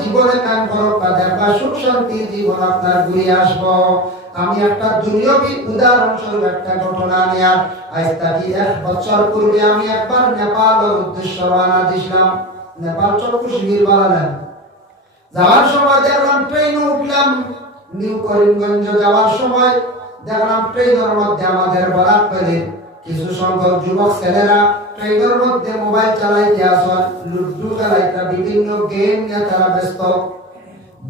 জীবনে কান করবা দেখবা সুখ শান্তি জীবন আপনার ঘুরে আসবো। আমি একটা দুনিয়াবী উদাহরণস্বরূপ একটা ঘটনা নিয়ে আজ থেকে 1 বছর পূর্বে আমি একবার নেপালের উদ্দেশ্যে রওনা দিয়েছিলাম। নেপাল চক্ষু শিবির বানালেন। যাওয়ার সময় দেখলাম ট্রেনে উঠলাম, নিউ করিমগঞ্জ যাওয়ার সময় দেখলাম ট্রেনের মধ্যে আমাদের বরাকবাড়ির কিছু সংখ্যক যুবক ছেলেরা ট্রেনের মধ্যে মোবাইল চালাইতে আসেন, লুডু খেলাইতে, বিভিন্ন গেম নিয়ে তারা ব্যস্ত।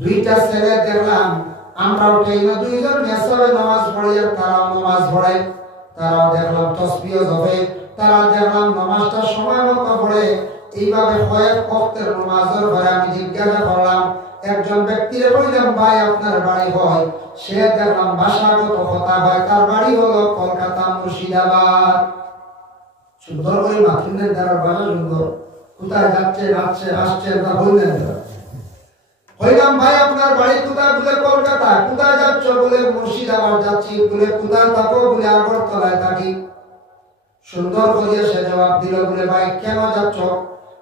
2টা ছেলে দেখলাম, আমরাও ট্রেনে 2জন মেসবে নামাজ পড়ি আর তারাও নামাজ পড়ে। তারাও দেখলাম তাসবিহ জপে, তারা দেখলাম নামাজটা সময় মতো পড়ে। এইভাবে কয়েক ওয়াক্তের নামাজের পরে আমি জিজ্ঞাসা করলাম, একজন ব্যক্তির বললাম, ভাই আপনার বাড়ি হয়? সে দেখলাম ভাষাগত কথা হয়, তার বাড়ি হলো কলকাতা মুর্শিদাবাদ। সুন্দর করে মাতৃনের দ্বারা ভাষা সুন্দর, কোথায় যাচ্ছে যাচ্ছে আসছে তা বললেন। বললাম, ভাই আপনার বাড়ি কোথায়? বলে কলকাতা। কোথায় যাচ্ছ? বলে মুর্শিদাবাদ যাচ্ছি। বলে কোথায় থাকো? বলে আগরতলায় থাকি। সুন্দর করে সে জবাব দিল, বলে ভাই কেন যাচ্ছ?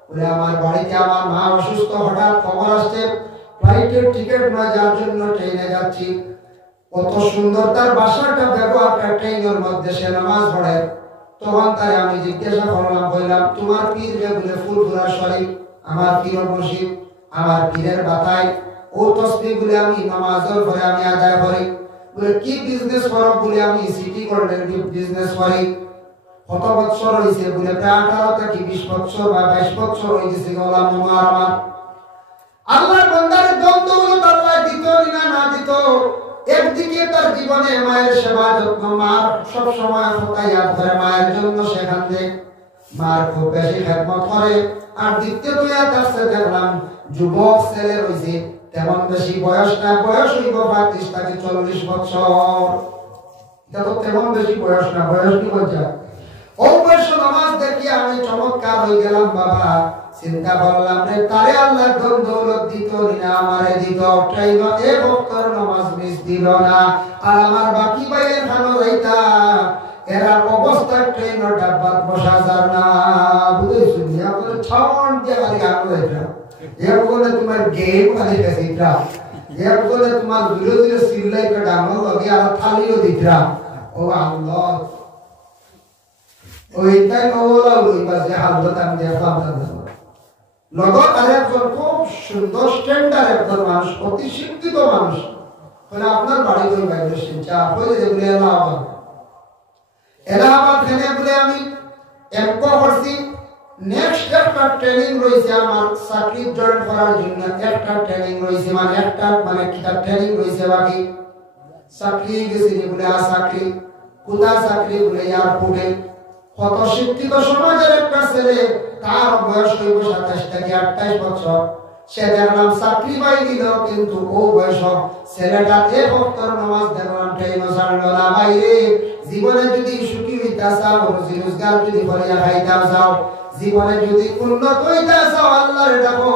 বলে আমার বাড়িতে আমার মা অসুস্থ, হঠাৎ খবর আসছে, ফ্লাইটের টিকিট না যাওয়ার জন্য ট্রেনে যাচ্ছি। কত সুন্দর তার ভাষাটা, ব্যবহারটা, ট্রেনের মধ্যে সে নামাজ পড়ে। তখন তাই আমি জিজ্ঞাসা করলাম, বললাম তোমার পীর? বলে ফুলপুরা শরীফ আমার পীর মুর্শিদ, আমার পীরের বাতায় ও তসবিহ গুলি আমি নামাজের পরে আমি আদায় করি। বলে কি বিজনেস করো? বলে আমি সিটি গোল্ডের বিজনেস করি। কত বছর হয়েছে? বলে প্রায় 18 থেকে 20 বছর বা 22 বছর হয়ে গেছে। বললাম আমার আল্লাহর বান্দার দ্বন্দ্ব হলো আল্লাহ দিত না দিত। একদিকে তার জীবনে মায়ের সেবা যত্ন, মার সব সময় ফোকাইয়া ধরে মায়ের জন্য সেখান থেকে মার খুব বেশি খেদমত করে। আর দ্বিতীয়ত কাছে দেখলাম যুবক ছেলে রয়েছে, তেমন বেশি বয়স না, বয়স হইব 35 থেকে 40 বছর। এটা তো তেমন বেশি বয়স না, বয়স কি বলছে? ও বয়স নামাজ দেখি আমি চমৎকার হয়ে গেলাম বাবা। চিন্তা করলাম রে, তারে আল্লাহ ধন দৌলত দিত না, আমারে দিত। ট্রেন এক ওয়াক্তের নামাজ মিস দিল না। আর আমার বাকি ভাইয়ের খানো যাইতা, এরা অবস্থা ট্রেনের ডাব্বাত বসা যার না। বুঝেছি বলে ছাউন দিয়ে খালি আনো যাইতা, এর বলে তোমার গেম খালি গেছিটা, এর বলে তোমার ধীরে ধীরে সিল্লাই কাটা আমার লগে আর থালিও দিতরা। ও আল্লাহ, ওইটাই ওলা ওইবা যে হালত আমি দেখলাম লগত আরেকজন খুব সুন্দর স্ট্যান্ডার্ড একজন মানুষ, অতি শিক্ষিত মানুষ। বলে আপনার বাড়ি ওই বাইরে শিক্ষা বলে যে বলে এলাহাবাদ খেলে বলে আমি এমকো করছি। নেক্সট একটা ট্রেনিং রয়েছে আমার চাকরি জয়েন করার জন্য, একটা ট্রেনিং রয়েছে, মানে একটা মানে কিটা ট্রেনিং রয়েছে বাকি। চাকরি গেছি বলে চাকরি কোথায়? চাকরি বলে এয়ারপোর্টে। কত শিক্ষিত সমাজের একটা ছেলে, তার বয়স হইব 27 থেকে 28 বছর। সে দেখলাম চাকরি পাই দিল, কিন্তু ও বয়স ছেলেটা এক ওয়াক্তের নামাজ দেখলাম ট্রেন ছাড়লো না। বাইরে জীবনে যদি সুখী হইতা চাও, রুজি রোজগার যদি করিয়া খাইতা চাও, জীবনে যদি উন্নত হইতা চাও, আল্লাহর ডাকো,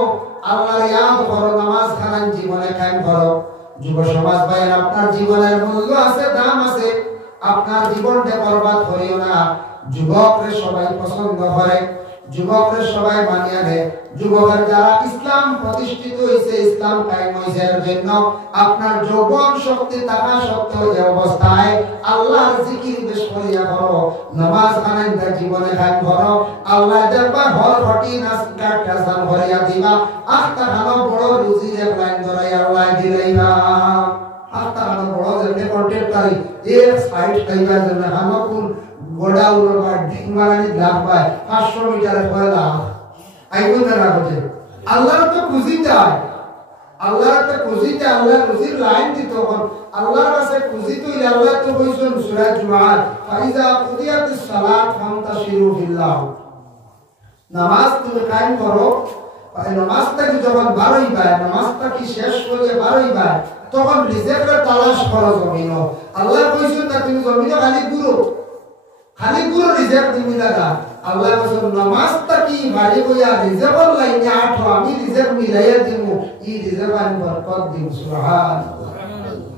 আল্লাহর ইয়াদ করো, নামাজ খানান জীবনে কায়েম করো। যুব সমাজ ভাই, আপনার জীবনের মূল্য আছে, দাম আছে। আপনার জীবনটা বরবাদ করিও না। যুবকরে সবাই পছন্দ করে, যুবকরে সবাই মানিয়ে নেয়। যুবকের যারা ইসলাম প্রতিষ্ঠিত হয়েছে, ইসলাম কায়েম হয়েছে, এর জন্য আপনার যৌবন শক্তি থাকা সত্ত্বেও যে অবস্থায় আল্লাহর জিকির বেশ করিয়া করো, নামাজ কায়েম জীবনে কায়েম করো। আল্লাহ দেখবা ঘর ফটি নাচ কাটটা সান করিয়া দিবা। আখতা খানো বড় রুজি যে লাইন ধরাই আল্লাহ দিলাইবা। আখতা খানো বড় যে কন্ট্রাক্টরি এক সাইড খাইবা জন্য হানো কোন গোডা উড়ো বা ডিংবানি লাভ পায় 500 মিটারে পয়লা আইবো না রাখতে। আল্লাহর তো খুশি চায়, আল্লাহর তো খুশি চায়, আল্লাহ খুশির লাইন দিত। আল্লাহর কাছে খুশি তো আল্লাহ তো কইছেন সূরা জুমার, ফাইজা কুদিয়াতিস সালাত ফান্তাশিরু ফিল্লাহ। নামাজ তুমি কায়েম করো। নামাজটা কি যখন বারোই বায়, নামাজটা কি শেষ করে বারোই বায়, তখন রিজেক্টের তালাশ করো জমিন। আল্লাহ কইছেন না তুমি জমিন খালি গুরু রিজেক্ট দিবি দাদা। আল্লাহ কইছেন নামাজটা কি বাড়ি বইয়া রিজেক্টর লাইনে আঠো, আমি রিজেক্ট মিলাইয়া দিব, ই রিজেক্ট আমি বরকত দিব। সুবহানাল্লাহ।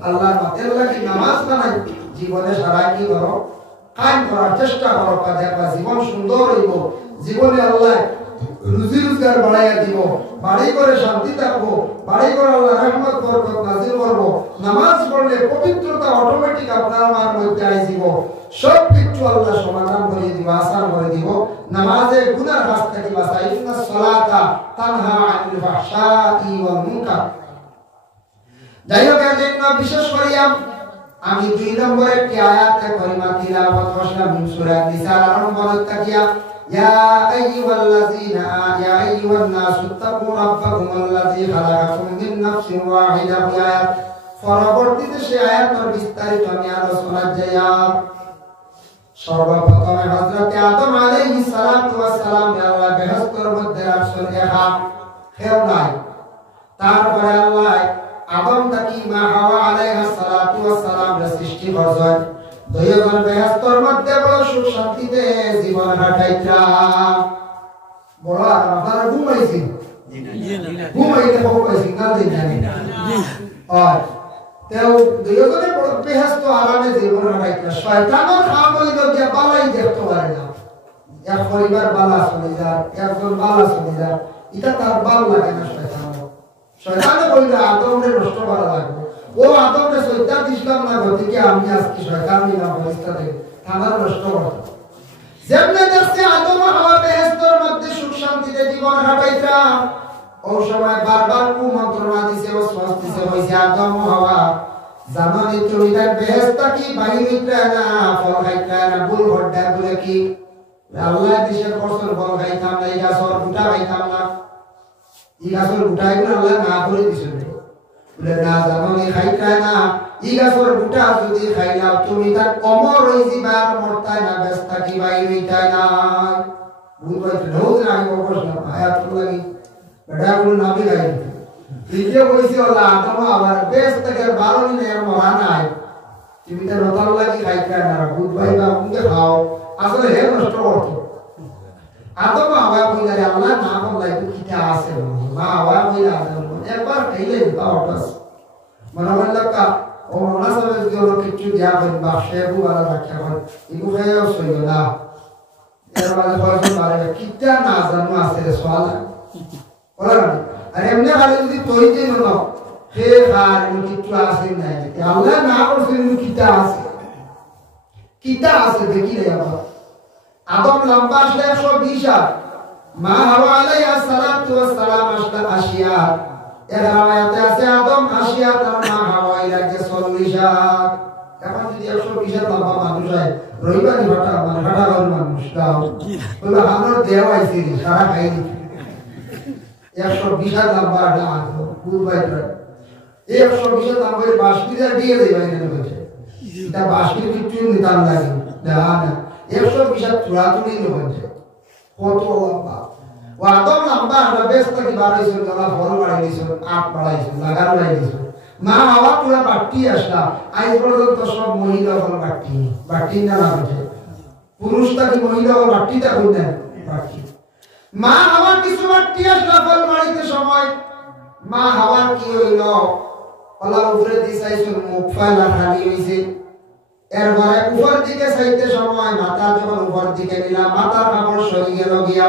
আল্লাহ মাতের লাগি নামাজ বানাই জীবনে সারা কি করো, কায়েম করার চেষ্টা করো। দেখবা জীবন সুন্দর হইব। জীবনে আল্লাহ রুজি রোজগার বাড়াইয়া দিব, বাড়ি করে শান্তি থাকবো, বাড়ি করে আল্লাহ রহমত বরকত নাজিল করবো। নামাজ পড়লে পবিত্রতা অটোমেটিক আপনার আমার মধ্যে আইসিব। সব কিছু আল্লাহ সমাধান করে দিব, আসান করে দিব। নামাজে গুনার কাজ থেকে বাঁচাই। ইন্নাস সালাতা তানহা আনিল ফাহশাই ওয়াল মুনকার। যাই হোক, এজন্য বিশেষ করিয়া আমি 2 নম্বর একটি আয়াতে কারিমা তিলাওয়াত করলাম সূরা নিসার আরম্ভ থেকে। يا أيها الذين يا أيها الناس اتقوا ربكم الذي خلقكم من نفس واحدة। পরবর্তীতে সেই আয়াতের বিস্তারিত আমি আলোচনা যাইয়া সর্বপ্রথমে হযরত আদম আলাইহিস সালাতু ওয়াস সালাম আল্লাহ বেহেশতের মধ্যে রাখছেন একা, কেউ নাই। তারপরে আল্লাহ আদম থেকে মা হাওয়া আলাইহিস সালাতু ওয়াস সালাম সৃষ্টি করছেন। দুইজন বেহেশতের মধ্যে বড় সুখ শান্তিতে জীবন কাটাইতা। বড় আপনারা ঘুমাইছেন? ঘুমাইতে পাইছেন না দিন আর তেও দুইজনে বড় বেহেশত আরামে জীবন কাটাইতা। শয়তানের কাম হইল যে বালাই দেখতে পারে না। এক পরিবার বালা চলে যায়, একজন বালা চলে যায়, এটা তার ভাল লাগে না। শয়তানে কইল আদমরে নষ্ট করা লাগবে। ও আদমরে সৈয়দা দিছিলাম না, গতিকে আমি আজকে শয়তান নিলাম পরিস্থাতে থানার নষ্ট করব। যেমনে দেখছে আদম হাওয়া বেহেশতের মধ্যে সুখ শান্তিতে জীবন কাটাইতা, ও সময় বারবার কুমন্ত্রণা দিছে, ও শাস্তিছে হইছে আদম হাওয়া জামানি তুমি তার বেহেশত কি বাইরে না, ফল খাইতা না, ভুল হড্ডা বলে কি আল্লাহ দিশে করছর ফল খাইতাম না, এই গাছর গুটা খাইতাম না, এই গাছর গুটাইগুলো আল্লাহ না করে দিছে বলে না জামানি খাইতা না, এই গাছর গুটা যদি খাইলাম তুমি তার অমর হই যাবার মরতাই না, বেস্তা কি বাইরে হইতাই না। ভুল হইছে রোজ না আমি বলছিলাম আয়াত লাগি বেটা গুলো নাবি গাই দিতে কইছি আল্লাহ আদম আবার বেস্তাকে 12 দিনে মরা নাই, তুমি তার রতাল লাগি খাইতা না, ভূত ভাইবা মুখে খাও। আসলে হে নষ্ট করতো আদম হাওয়া কইলে আল্লাহ না বললাই তো কিটা আছে মা হাওয়া কইলে আদম একবার খাইলে বাস মনে হল কা ও মুনাসাবে গেল কিছু যাবেন বাসে বুয়ালা রাখা হয় ইগু খাইও সইল না। এর মানে বলছো পারে কিটা না জানো আছে রে সোয়াল বলা না। আর এমনি খালি যদি তৈ দিন না হে আর কিছু আছে নাই, আল্লাহ না করছেন কিটা আছে, কিটা আছে দেখি রে আবার। আদম লম্বা আসলে 120 আর মা হাওয়া আলাইহিস সালাতু ওয়াস সালাম আসলে 80 আর। এর রাওয়ায়াতে আছে আদম 80 আর মা হাওয়া লাগে 40 আর। এখন যদি 120 আর লম্বা মানুষ হয় রইবানি ভাটা মানে ভাটা গর মানুষ দাও বলে আমার দেহ আইছে সারা খাইনি 120 আর লম্বা না পুরো বাইরে 120 আর লম্বা বাসকিটা দিয়ে দেই বাইরে বলছে এটা বাসকির কিছু নিতাম লাগে না না 120 চুরাতুরি হচ্ছে কত লম্বা। ও আদম লম্বা আমরা বেস্ত কি বাড়াইছিল গলা ফল বাড়াইছিল, আট বাড়াইছিল, লাগার বাড়াইছিল। মা হাওয়া পুরা বাটি আসলা আজ পর্যন্ত সব মহিলা হল বাটি বাটি না হচ্ছে পুরুষটা কি মহিলা হল বাটিটা কইলেন বাটি। মা হাওয়া কিছু বাটি আসলা ফল বাড়াইতে সময় মা হাওয়ার কি হইল কলা উপরে দিছাইছিল মুখ ফালা খালি হইছে। এরপরে উপর দিকে চাইতে সময় মাথা যখন উপর দিকে নিলাম মাথার কাপড় সরে গেল গিয়া।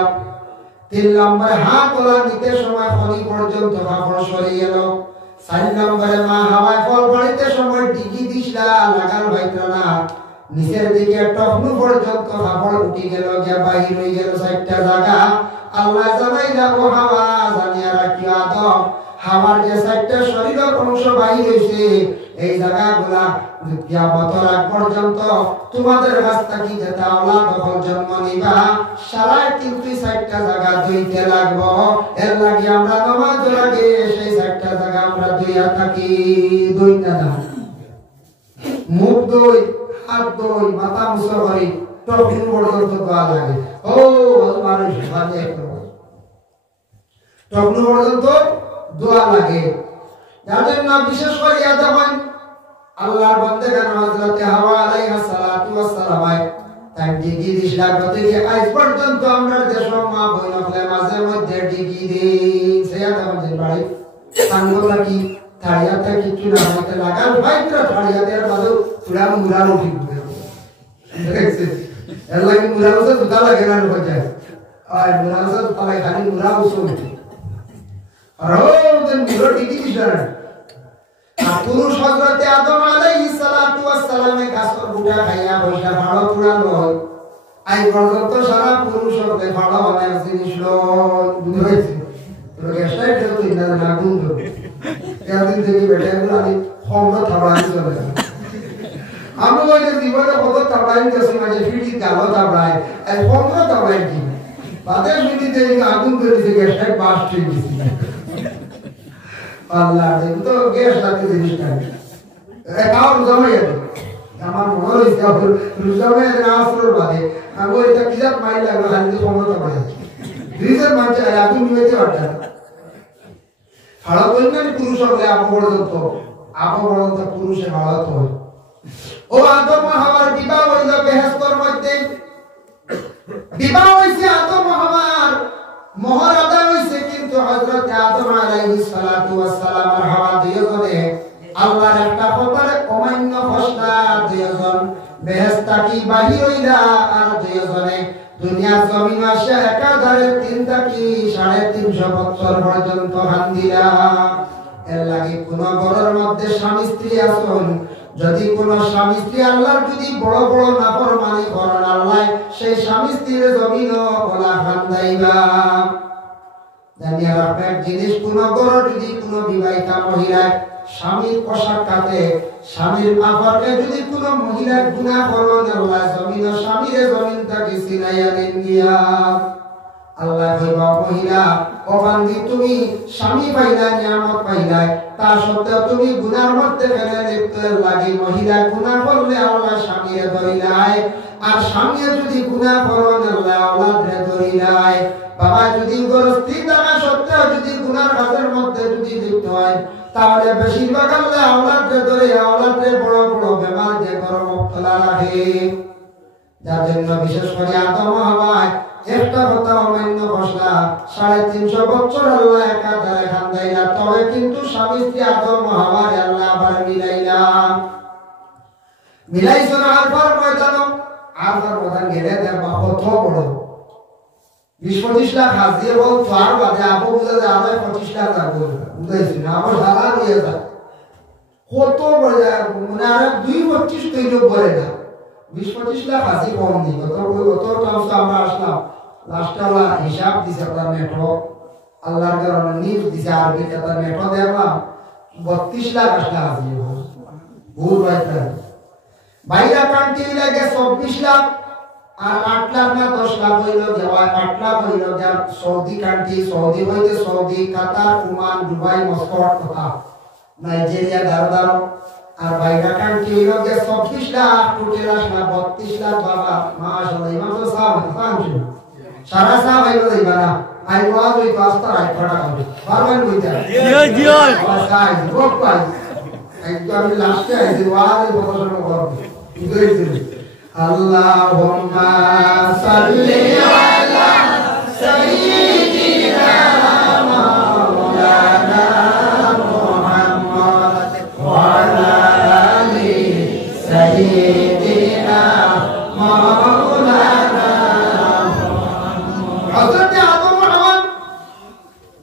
3 নম্বরে হাত তোলা নিতে সময় খনি পর্যন্ত কাপড় সরে গেল। 4 নম্বরে মা হাওয়ায় ফল পড়িতে সময় ডিগি দিছলা লাগার বাইত্র না, নিচের দিকে টকনু পর্যন্ত কাপড় উঠে গেল গিয়া বাহির হয়ে গেল 4টা জায়গা। আল্লাহ জানাইলা ও হাওয়া জানিয়া রাখিও আদম হাওয়ার যে 4টা শরীরের অংশ বাহির হইছে এই জায়গাগুলা কিয়ামতের আগ পর্যন্ত তোমাদের কাছ থেকে যেটা আওলাদ দখল জন্ম নিবা সারাই কিন্তু 4টা জায়গা ধুইতে লাগবো। এর লাগি আমরা নামাজ লাগে সেই 4টা জায়গা আমরা ধুইয়া থাকি। ধুইতা না মুখ ধুই, হাত ধুই, মাথা মুছা করি, টকনু পর্যন্ত দোয়া লাগে। ও মানুষ ভাবে টকনু পর্যন্ত দোয়া লাগে। যাদের নাম বিশেষ করে ইয়াদ হয় আল্লাহর বান্দাগান হযরত হাওয়া আলাইহিস সালাতু ওয়াস সালাম তাই ডিগি দিশলা গতে যে আজ পর্যন্ত আমরা দেশ মা বইনকলে মাঝে মধ্যে ডিগি দেই সেয়াদা মধ্যে বাড়ি সাঙ্গলা কি থাড়িয়াতে কিছু না হতে লাগাল ভাইত্র থাড়িয়াদের বাদু পুরা মুরালো ঠিক দেখছে এর লাগি মুরালো সে দুটা লাগে না হয়ে যায় আর মুরাসাত পালাই খালি মুরা উসুল আর ওদের মুরা টিকি দিছেন আর পুরুষ হযরত আদম আলাইহিস সালাতু ওয়াস সালামে গাছর বুটা খাইয়া বসা ভালো পুরানো আই পর্যন্ত সারা পুরুষ হতে ভালো অনেক জিনিস হয়েছে গ্যাসটাই খেতে ইন্দার না গুণ একদিন থেকে বেটে আমি খমরা থাবাই চলে আমরা ওই জীবনে কত থাবাই গেছি মানে ফিটি গালো থাবাই এই খমরা থাবাই কি বাদে ফিটিতে আগুন করে দিছে গ্যাসটাই বাস ঠিক দিছে আল্লাহ দেখো তো গ্যাস লাগতে জিনিস খাই কাউ জমা যাবে আমার মনে হইছে রুজামে আসর বাদে আমি এটা কিজাত মাইল লাগলো হাতে খমরা থাবাই রিজন মানছে আগুন নিয়েছে ওটা হাড়া বললেন পুরুষ হলে আপো পর্যন্ত পুরুষে হাড়াত হয় ও আদম হাওয়ার বিবাহ হইল বেহেশতের মধ্যে বিবাহ হইছে আদম হাওয়ার মোহর আদা হইছে কিন্তু হযরত আদম আলাইহিস সালাতু ওয়াস সালাম আর হাওয়া দুইজনে আল্লাহর একটা কথার অমান্য ফসলা দুইজন বেহেশত কি বাহির হইলা আর দুইজনে দুনিয়ার জমিন আসে একাধারে 3 থেকে 350 বছর পর্যন্ত হান্দিলা এর লাগি কোন ঘরের মধ্যে স্বামী স্ত্রী আছেন যদি কোন স্বামী স্ত্রী আল্লাহর যদি বড় বড় নাফরমানি করেন আল্লাহ সেই স্বামী স্ত্রীর জমিন ওলা হান্দাইবা জানিয়া রাখবেন জিনিস কোন ঘরে যদি কোন বিবাহিতা মহিলা স্বামীর পোশাক কাটে স্বামীর আফারকে যদি কোন মহিলা গুনাহ করেন আল্লাহ জমিন স্বামীর জমিন থেকে সিনাইয়া দেন গিয়া আল্লাহ কইবা মহিলা ও বান্দি তুমি স্বামী পাইলা নিয়ামত পাইলা তা সত্ত্বেও তুমি গুনার মধ্যে ফেলে লিপ্ত লাগি মহিলা গুনাহ করলে আল্লাহ স্বামীরে ধরিলাই আর স্বামী যদি গুনাহ করেন আল্লাহ আওলাদরে ধরিলাই বাবা যদি গরস্তি থাকা সত্ত্বেও যদি গুনার কাজের মধ্যে যদি লিপ্ত হয় তাহলে বেশিরভাগ আল্লাহ আওলাদরে ধরে আওলাদরে বড় বড় বেমার যে করে মুক্তলা রাখে যার জন্য বিশেষ করে আদম হাওয়ায় একটা কথা অমান্য ফসলা 350 বছর আল্লাহ একাধারে খান্দাইলা তবে কিন্তু স্বামী স্ত্রী আদম হাওয়ার আল্লাহ আবার মিলাইছেন আরফার ময়দান গেলে দেখবা কত বড় 20-25 লাখ হাজিয়ে বল তার বাদে আপু বুঝা যায় আবার 25 লাখ লাগবে বুঝাইছি না আবার সারা নিয়ে যায় কত বড় মানে আর 2-25 তৈরি করে না 20-25 লাখ হাজি কম দিই কত টাউস আমরা আসলাম লাস্টালা হিসাব দিছে তার মেট্রো আল্লাহর কারণে নিজ দিছে আরবি তার মেট্রো দেখলাম 32 লাখ আসলা হাজি ভুল বাইতা বাইরা কান্টি লাগে 24 লাখ আর 8 লাখ না 10 লাখ হইল যাওয়া 8 লাখ হইল যা সৌদি কান্ট্রি সৌদি হইতে সৌদি কাতার ওমান দুবাই মস্কট কথা নাইজেরিয়া দারদার আর বাইরা কান্ট্রি হইল যে 24 লাখ টোটাল আসলা 32 লাখ বাবা মাশাআল্লাহ ইমাম তো সাহেব ফাহমছি সারা সাহেব হইল দিবানা আই ওয়াজ ওই পাস্তা রাইট ফাটা হবে পারবেন কইতা জি সাহেব রোক পাই একদম লাস্টে আইছে ওয়াজ এই প্রদর্শন করব বুঝাইছি আল্লাহুম্মা সাল্লি আলা সাইয়্যিদিনা মাওলানা মুহাম্মদ ওয়া আলা আলি সাইয়্যিদিনা মাওলানা হযরত আদম আলাইহিস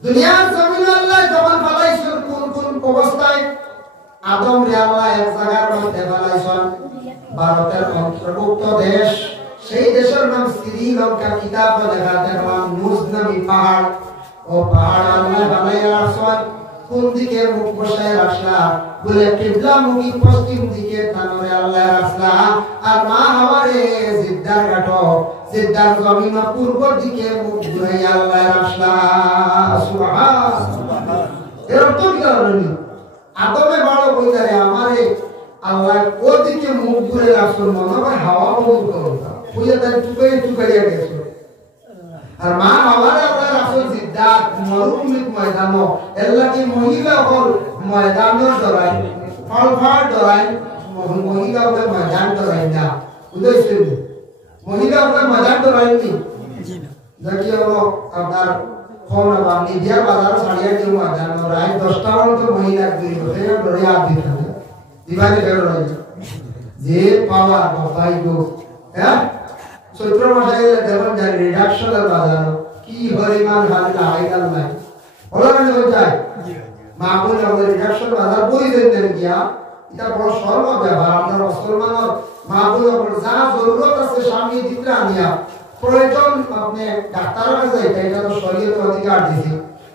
দুনিয়ার জমিন আল্লাহ যখন ফলাইছেন কোন অবস্থায় আদম রে আল্লাহ এক জায়গার মধ্যে ফলাইছেন ভারতের অন্তর্ভুক্ত দেশ সেই দেশের নাম শ্রীলঙ্কা কিতাব লেখা দেখলাম মুজনামি পাহাড় ও পাহাড় আল্লাহ বানাইয়া রাখছেন কোন দিকে মুখ বসায় রাখলা বলে কিবলামুখী পশ্চিম দিকে তানরে আল্লাহ রাখলা আর মা হাওয়ারে জিদ্দার ঘাটো জিদ্দার জমিন পূর্ব দিকে মুখ ঘুরাইয়া আল্লাহ রাখলা সুবহানাল্লাহ এর তো কি কারণে আদমে বড় কইতারে আমারে আল্লাহ ওদিকে মুখ ঘুরে রাখছেন মনে হয় হাওয়া বন্ধ করো কইয়া তাই টুকাইয়া গেছে আর মা হাওয়ারে আল্লাহ রাখছেন জিদ্দার মরুভূমির ময়দান এলাকি মহিলা হল ময়দানের দরাই ফলফার দরাই মহিলা হলে ময়দান দরাই না বুঝেছেন মহিলা হলে ময়দান দরাই নি দেখি হলো আপনার ফোন আবার মিডিয়া বাজার ছাড়িয়ে যে ময়দান দরাই 10টা মতো মহিলা দুই বছর ধরে আপ দিতে দিবারে বের হই যে পাওয়ার বাবাই গো হ্যাঁ চৈত্র মাসে গেলে যেমন যায় রিডাকশনের বাজানো কি পরিমাণ হাল লাগাই গেল নাই বলা যায় মাহবুব আমাদের রিডাকশন বাজার বই দেন গিয়া এটা বড় সরল ব্যাপার আমরা মুসলমানের মাহবুব আমাদের যা জরুরত আছে স্বামী দিতে আনিয়া প্রয়োজন আপনি ডাক্তারের কাছে এটা তো শরীয়ত অধিকার দিছি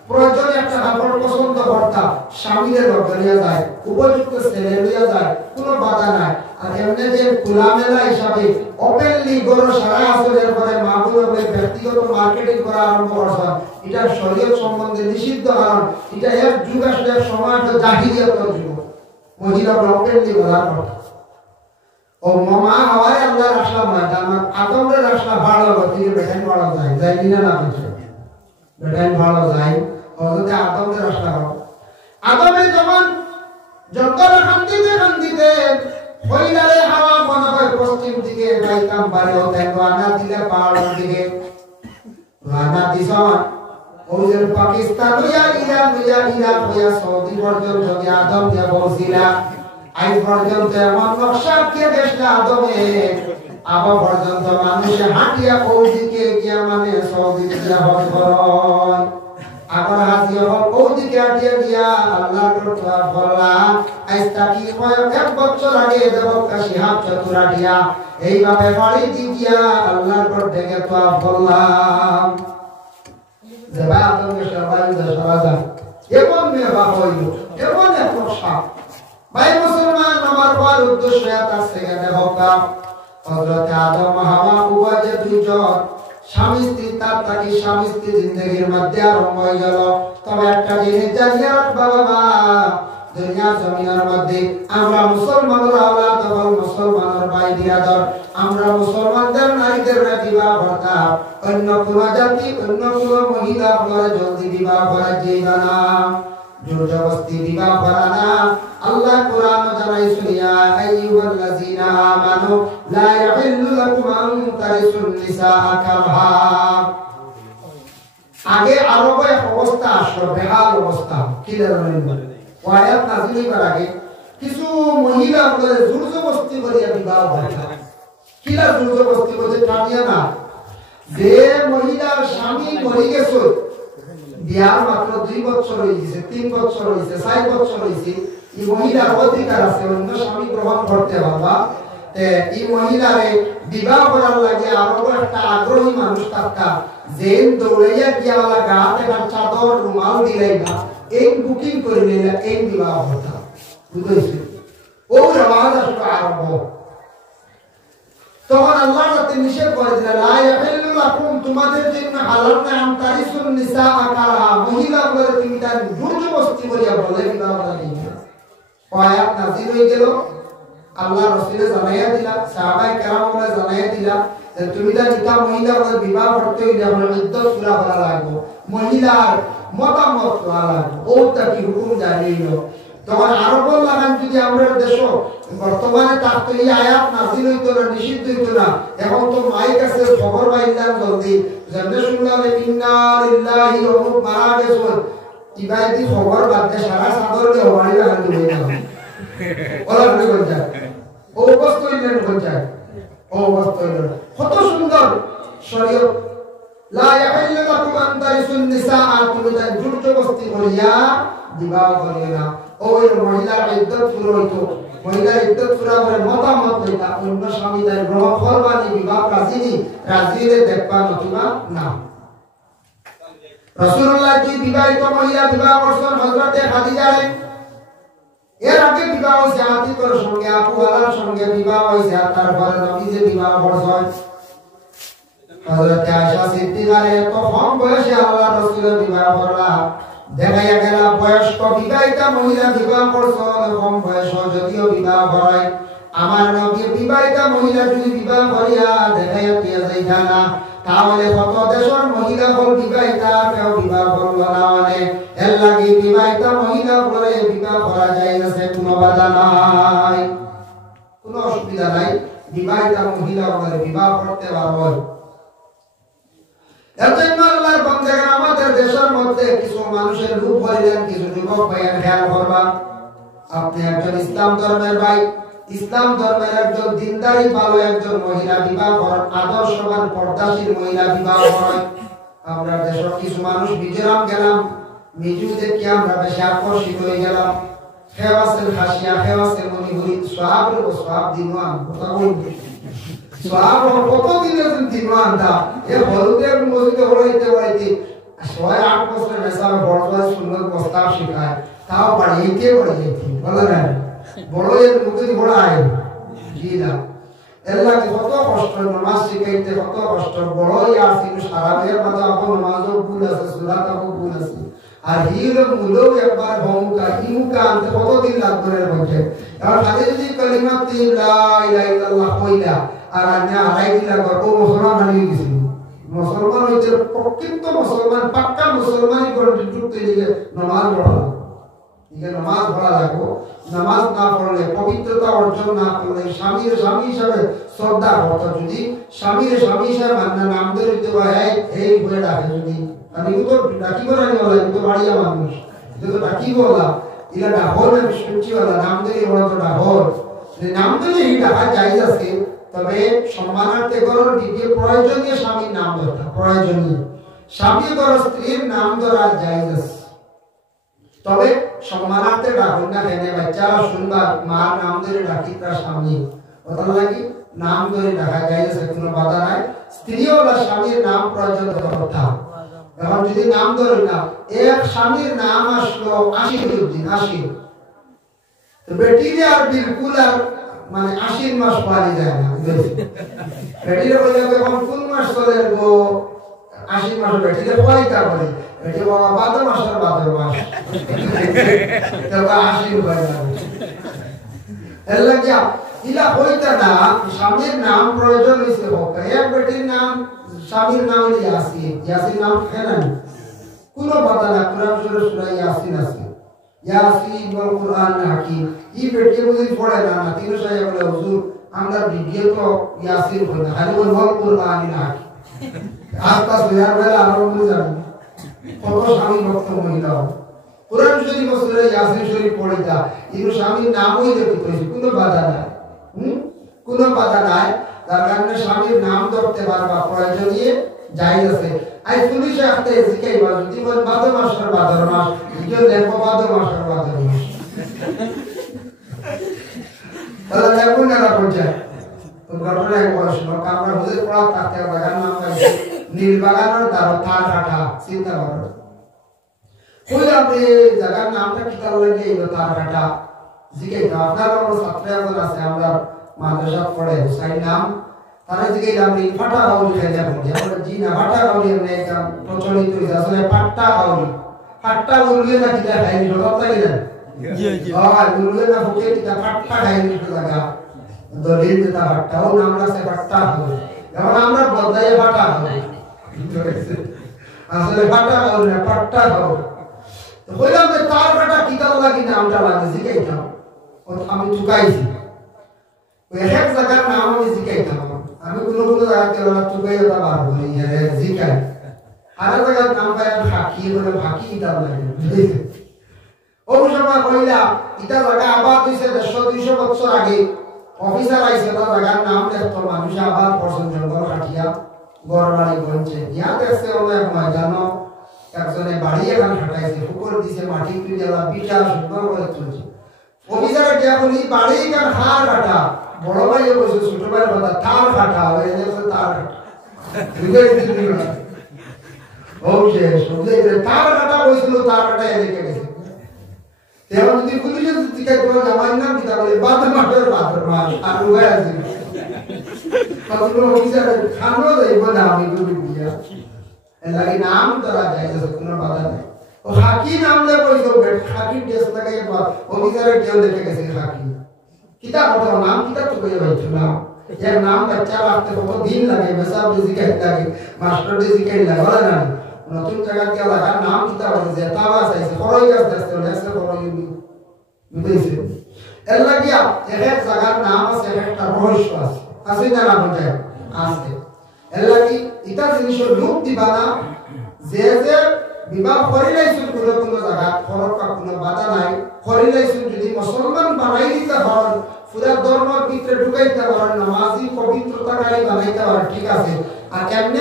প্রয়োজনে একটা কাপড় পছন্দ করতা স্বামীদের লগে লইয়া যায় উপযুক্ত ছেলে লইয়া যায় কোনো বাধা নাই আর এমনি যে খোলামেলা হিসাবে ওপেনলি গরো সারা আসরের পরে মাহবুবের ব্যক্তিগত মার্কেটিং করা আরম্ভ করছেন এটা শরীয়ত সম্বন্ধে নিষিদ্ধ কারণ এটা এক যুগ আসলে এক সমাজ জাহিলিয়াতের যুগ মহিলারা ওপেনলি বলা করত ও মামা হওয়ায় আল্লাহ রাসলা মাতা আমার আদমের রাসলা ভালো গতি বেটাই ভালো যায় যাই না না কিছু বেটাই ভালো যায় হযরত আদমের রাসলা আদমের যখন জঙ্গল খান্দিতে হইলারে হাওয়া মনে হয় পশ্চিম দিকে বাইকাম বাড়ি হতে রানা দিলে পাহাড়ের দিকে রানা দিছন ওই পাকিস্তান হইয়া ইরান হইয়া সৌদি পর্যন্ত আদম দিয়া বলছিলা আজ পর্যন্ত এমন নকশা কে দেশটা আদমে আবা পর্যন্ত মানুষে হাঁটিয়া ওদিকে গিয়া মানে সৌদি দিয়া হজ করন আবার হাজিয়া ওদিকে হাঁটিয়া গিয়া আল্লাহর কথা বললাম আজ তাকি এক বছর আগে দেব কাশি হাত চতুরাটিয়া এইভাবে বাড়ি দিয়া আল্লাহর পর থেকে তো বললাম যেবা আদমের সবাই সবাই এমন মেয়ে বাপ হইল এমন এক নকশা ভাই মুসলমান আমার বড় উদ্দেশ্য তার সেখানে হোকা হযরত আদম হাওয়া উভয় যে দুইজন স্বামী স্ত্রী তার তাকি স্বামী স্ত্রী জিন্দেগির মধ্যে আরম্ভ হয়ে গেল তবে একটা জিনিস জানিয়ে রাখবা বাবা দুনিয়া জমিনের মধ্যে আমরা মুসলমানের আওলাদ এবং মুসলমানের ভাই বিরাদর আমরা মুসলমানদের নারীদের বিবাহ করতাম অন্য কোন জাতি অন্য কোন মহিলা বলে জলদি বিবাহ করা যাইবে না জোরজবস্তি বিবাহ করা না আল্লাহ কোরআন জানাই শুনিয়া আইয়ুহাল্লাযীনা আমানু লা ইয়াহিল্লু লাকুম আন তারিসুন নিসাআ কারহা আগে আরবে এক অবস্থা আসলো বেহাল অবস্থা কি জানেন ওয়ায়াত নাযিল হবার আগে কিছু মহিলা বলে জোরজবস্তি করিয়া বিবাহ করত কিলা জোরজবস্তি করে টানিয়া না যে মহিলার স্বামী মরে গেছে বিয়ার মাত্র 2 বছর হইছে 3 বছর হইছে 4 বছর হইছে এই মহিলার অধিকার আছে অন্য স্বামী গ্রহণ করতে বাবা এই মহিলারে বিবাহ করার লাগে আরো একটা আগ্রহী মানুষ থাকা জেন দৌড়াইয়া গিয়াওয়ালা গাতে একটা চাদর রুমাল দিলাইবা এই বুকিং করে নিলা এই বিবাহ হতা বুঝাইছে ও রেওয়াজ আসলো আরম্ভ তখন আল্লাহ রাতে নিষেধ করে দিলেন লা ইয়াহিল্লু লাকুম তোমাদের জন্য হালাল না আন তারিসুন নিসাআ কারহা মহিলা বলে তুমি তার জোরজবস্তি করিয়া বলে বিবাহ করা যাবে আয়াত নাযিল হয়ে গেল আল্লাহ রাসূল জানাইয়া দিলা সাহাবায়ে কেরামকে জানাইয়া দিলা যে তুমি তার নিকা মহিলা বলে বিবাহ করতে হইলে আমরা ইদ্দত পুরা করা লাগবে মহিলার মতামত করা লাগবে ওটা কি হুকুম জানিলো তখন আরো বললাম যদি আমরা দেশ বর্তমানে তার তো এই আয়াত নাযিল হইতো না নিষিদ্ধ হইতো না এখন তো মাইক আছে খবর পাইলাম জলদি যেমন শুনলাম ইন্না লিল্লাহি ওয়া ইন্না মারা গেছে ইবাদি খবর বাদে সারা সাগর কে হওয়ারি লাগান দিবে না ওলা বলে কোনটা ও বস্তু ইলেন কোনটা ও বস্তু ইলেন কত সুন্দর শরীয়ত লা ইয়াহিল্লু লাকুম আন তারিসুন নিসাআ তুমি তার জোরজবস্তি করিয়া বিবাহ করিও না ওই মহিলার ইদ্দত পুরো হইতো মহিলার ইদ্দত পুরা করে মতামত হইতা অন্য স্বামী তার গ্রহণ করবানি বিবাহ রাজিনি রাজিরে দেখবা নতুবা না রাসূলুল্লাহ দুই বিবাহিত মহিলা বিবাহ করছেন হযরত খাদিজা এর আগে বিবাহ হইছে আতিকর সঙ্গে আবু আলার সঙ্গে বিবাহ হইছে তারপরে নবী যে বিবাহ করছেন হযরত আয়েশা সিদ্দিকার এত কম বয়সে আল্লাহর রাসূলের বিবাহ করলা দেখা গেল বয়স্ক বিবাহিতা মহিলা বিবাহ করছেন কম বয়স যদিও বিবাহ হয় আমার নবী বিবাহিতা মহিলা যদি বিবাহ করিয়া দেখা যায় না তাহলে কত দেশের মহিলা হল বিবাহিতা কেউ বিবাহ করলো না মানে এর লাগে বিবাহিতা মহিলা বলে বিবাহ করা যায় না সে কোনো বাধা নাই কোনো অসুবিধা নাই বিবাহিতা মহিলা বলে বিবাহ করতে পারবো এজন্য আল্লাহর বান্দারা আমাদের দেশের মধ্যে কিছু মানুষের রূপ হইলেন কিছু যুবক ভাইয়ের খেয়াল করবা আপনি একজন ইসলাম ধর্মের ভাই ইসলাম ধর্মের একজন দিনদারি ভালো একজন মহিলা বিবাহ করেন, আদর্শবান পর্দাশীল মহিলা বিবাহ করেন। আমরা দেশের কিছু মানুষ মিজোরাম গেলাম, মিজু দেখে আমরা বেশি আকর্ষিত হয়ে গেলাম। খেওয়াসের হাসিয়া, খেওয়াসের মণিপুরি, সোহাবের ও সোহাব দিনওয়ান, কথা বলবি সোহাব কত দিনের দিনওয়ান দা এ হলুদের মসজিদে হড়াইতে 6-8 বছরের মেসাবে বড় বড় সুন্দর প্রস্তাব শিখায়, তাও বাড়িয়েতে বলে না বড় এর মুখে বড় আয় জি না। এলাকে কত কষ্ট, নামাজ শিখাইতে কত কষ্ট, বড়ই আসি সারা বের মাঝে আপন নামাজও ভুল আছে, সুরাতও ভুল আছে, আর হিরো মুলেও একবার ভূমিকা ইমুকা আনতে কতদিন লাগবে এর মধ্যে। কারণ সাথে যদি কালিমা লা ইলাহা ইল্লাল্লাহ কইলা আর আন্না আড়াই দিলা গর্ব মুসলমান হয়ে গেছে, মুসলমান হইতে প্রকৃত মুসলমান পাক্কা মুসলমানই করে ঢুকতে দিকে নামাজ পড়া, দিকে নামাজ পড়া লাগবে। নামাজ না পড়লে, পবিত্রতা অর্জন না করলে, স্বামীর স্বামী হিসাবে শ্রদ্ধা করতে, যদি স্বামীর স্বামী হিসাবে মান্না নাম ধরে দিতে পারে এই বলে ডাকে, যদি আমি তো ডাকি বলা বলা তো বাড়িয়া মানুষ তো ডাকি বলা ইলা ডাহর না শুনছি বলা নাম ধরে বলা তো ডাহর নাম ধরে এই ডাকা যাই আছে। তবে সম্মানার্থে গরর দিকে প্রয়োজনীয় স্বামীর নাম ধরা প্রয়োজনীয়, স্বামী গর স্ত্রীর নাম ধরা যাই আছে। তবে সম্মানার্থে ডাকুন না কেন, বাচ্চারা শুনবা মার নাম ধরে ডাকি তার স্বামী, কথা লাগি নাম ধরে ডাকা যাই আছে, কোনো বাধা নাই। স্ত্রীও বা স্বামীর নাম প্রয়োজন কথা। এখন যদি নাম ধরে না, এক স্বামীর নাম আসলো আশিরুদ্দিন, আশির, তো বেটিরে আর বিলকুল আর মানে 80 মাস পারি যায় না, বেটিরে বলে এখন কোন মাস চলে গো 80 মাস, বেটিরে পয়টা বলে বেটি বাবা 12 মাসের 12 মাস তবে 80 হয়ে যাবে। এর লাগে ইলা হইতা না, স্বামীর নাম প্রয়োজন হইছে হোক, এক বেটির নাম স্বামীর নাম ইয়াসিন, ইয়াসিন নাম কেন কোনো বাধা না, কোরআন শরীফ সূরা ইয়াসিন আছে, ইয়াসিন ওয়াল কুরআন হাকিম। এই বেটি বুঝি পড়ে না, তিন সাহেব বলে হুজুর আমরা বিজ্ঞান তো ইয়াসিন পড়ে না, খালি ওয়াল কুরআন হাকিম। আস্তে আস্তে আর বেলা আরো বুঝে যাবে কত স্বামী ভক্ত মহিলা কোরআন শরীফ সূরা ইয়াসিন শরীফ পড়ে যা, কিন্তু স্বামীর নামই লিখিত হয়েছে, কোনো বাধা নাই, কোনো বাধা নাই। তার কারণে স্বামীর নাম ধরতে পারবা প্রয়োজনীয় জায়েজ আছে। আই পুলিশে আসতে শিখাইবা, যদি বল 12 মাসের 12 মাস, ভিডিও দেখো 12 মাসের 12 মাস, তাহলে দেখুন না পর্যায়ে তো ঘটনা এক বয়স লোক আমরা বুঝে পড়া থাকতে বাগান নাম পাইছি নীল বাগানের দ্বারা তার কাটা, চিন্তা করো কই আপনি জায়গার নামটা কি তার লাগে এই তার কাটা জিজ্ঞাসা। আপনার কোনো ছাত্র এখন আছে আমরা মাদ্রাসা পড়ে হুসাইন নাম, তারা জিজ্ঞাসা আপনি ফাটা গাউলি খাইলে পড়ে, আমরা জি না ফাটা গাউলি এমনি একটা প্রচলিত হয়েছে, আসলে পাট্টা গাউলি, পাট্টা গাউলি না কিটা খাইনি সব তাই না জি জি হ্যাঁ গাউলি না ফুকে কিটা পাট্টা খাইনি জায়গা দলিল যেটা পাট্টাও নাম আছে পাট্টা গাউলি, এখন আমরা বদলাইয়ে ফাটা গাউলি, আসলে ফাটা গাউলি না পাট্টা গাউলি। তো কইলাম যে তার কাটা কিটা লাগি নামটা লাগে জিজ্ঞাসা, আমি চুকাইছি ওই এক জায়গার নাম আমি জিজ্ঞাসা, আমি কোনো জায়গাতে ওরা চুকাইয়া তা বার বলি জিজ্ঞাসা, আর জায়গার নাম পাই ফাঁকি বলে ফাঁকি কিটা লাগে ওই সময় কইলা ইটা জায়গা আবাদ হয়েছে 150-200 বছর আগে, অফিসার আইসে তার জায়গার নাম দেখতো, মানুষ আবাদ করছেন জঙ্গল কাটিয়া গড় বাড়ি বলছে, ইয়া দেখছে অনেক ময়দানো একজনে বাড়ি এখানে হাঁটাইছে, পুকুর দিছে মাটি তুলে পিঠা সুন্দর করে তুলছে। অফিসারের যে এখন এই বাড়ি এখানে হার কাটা, বড় ভাই বলছে ছোট ভাইয়ের কথা তার কাটা হয়ে গেছে, তার তার কাটা বলছিল, তার কাটা এদিকে গেছে। এখন যদি পুলিশে জিজ্ঞাসা করে আমার নাম কি, তাহলে 12 মাসের 12 মাস আর উগাই আছে অফিসারের খানো যাইব না, আমি দিয়া লাগে নাম তারা যায় কোনো বাধা নেই। ও হাকি নাম লে কইছো হাকি টেস্ট লাগে অফিসারের কেউ দেখে গেছে হাকি কিতা কথা নাম কিতা তো কই হইছো না, এর নাম বাচ্চা রাখতে কত দিন লাগে, মেসাব ডিজিকাই লাগে, মাস্টার ডিজিকাই লাগে, বলে না নতুন জায়গা কে লাগা নাম কিতা বলে যে তাওয়া চাইছে খরই গাছ দেখতে লেসে খরই বুঝাইছে। এর লাগিয়া এক জায়গার নাম আছে, একটা রহস্য আছে, আছে না না বলতে আছে। এর লাগি ইটা জিনিস লোক দিবা না, যে যে বিবাহ করিলাইছেন কোনো জায়গা ফরক কোনো বাধা নাই, করিলাইছেন যদি মুসলমান বানাই দিতে হন পুরা ধর্মের ভিতরে ঢুকাইতে পারেন না, মাঝি পবিত্রতাকারী বানাইতে পারেন, ঠিক আছে। আর এমনি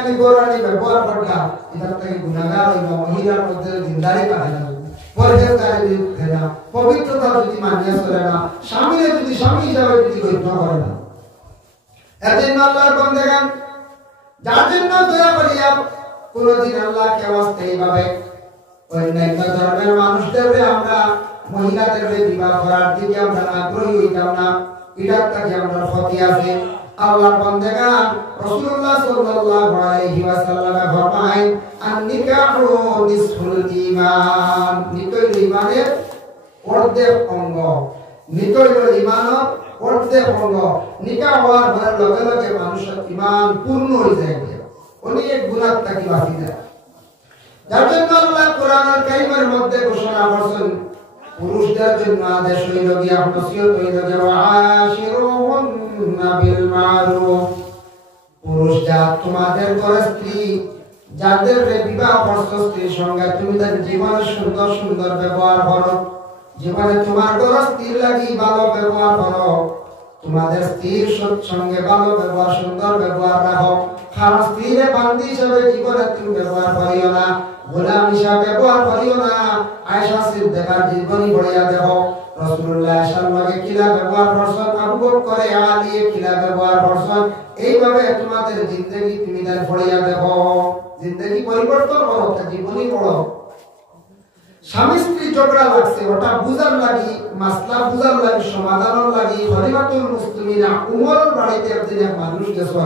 আমি গোরানি ব্যবহার করলাম, এটার থেকে গুণাগার হইল, মহিলার মধ্যে জিন্দারি কাটে না, পরহেজগারি বিরুদ্ধে না, পবিত্রতা যদি মানিয়ে চলে না, স্বামীরে যদি স্বামী হিসাবে যদি গণ্য করে না। এজন্য আল্লাহর বান্দাগণ, যার জন্য দয়া করিয়া কোনদিন আল্লাহকে ওয়াস্তে এইভাবে অন্যান্য ধর্মের মানুষদের আমরা মহিলাদের বিবাহ করার দিকে আমরা আগ্রহী হইতাম না, এটার থেকে আমরা ক্ষতি আছে। আল্লাহর বান্দাগণ, রাসূলুল্লাহ সাল্লাল্লাহু আলাইহি ওয়াসাল্লাম ফরমায়, আন-নিকাহু নিসফুল ঈমান, নিকাহ ঈমানের অর্ধেক অঙ্গ, নিকাহ ঈমানের অর্ধেক অঙ্গ। নিকাহ হওয়ার লগে লগে মানুষের ঈমান পূর্ণ হয়ে যায়, অনেক গুনাহ থেকে বাঁচি যায়। যার জন্য আল্লাহ কোরআনুল কারীমের মধ্যে ঘোষণা করেছেন, পুরুষদের জন্য আদেশ হইল গিয়া, নসিহত হইল গিয়া, ওয়াশিরুহুন্না বিল মারুফ। পুরুষ জাত তোমাদের ঘরের স্ত্রী, যাদের বিবাহ করছো স্ত্রীর সঙ্গে, তুমি তার জীবনে সুন্দর সুন্দর ব্যবহার করো, জীবনে তোমার ঘরের স্ত্রীর লাগি ভালো ব্যবহার করো, তোমাদের স্ত্রীর সঙ্গে ভালো ব্যবহার সুন্দর ব্যবহার রাখো। কারণ স্ত্রীরে বান্দি হিসাবে জীবনে তুমি ব্যবহার করিও না, গোলাম হিসাবে ব্যবহার করিও না। আয়েশা সিদ্দিকার জীবনী পড়িয়া দেখো, রাসূলুল্লাহ সাল্লাল্লাহু আলাইহি কিলা ব্যবহার করছেন, আবু বকর আলী কিলা ব্যবহার করছেন, এইভাবে তোমাদের জিন্দেগি তুমি তার পড়িয়া দেখো, জিন্দেগি পরিবর্তন করো, জীবনী পড়ো। স্বামী স্ত্রী ঝগড়া লাগছে, ওটা বুঝার লাগি, মাসলা বুঝার লাগি, সমাধানের লাগি খলিফাতুল মুসলিমিনা উমরের বাড়িতে একদিন এক মানুষ গেছে,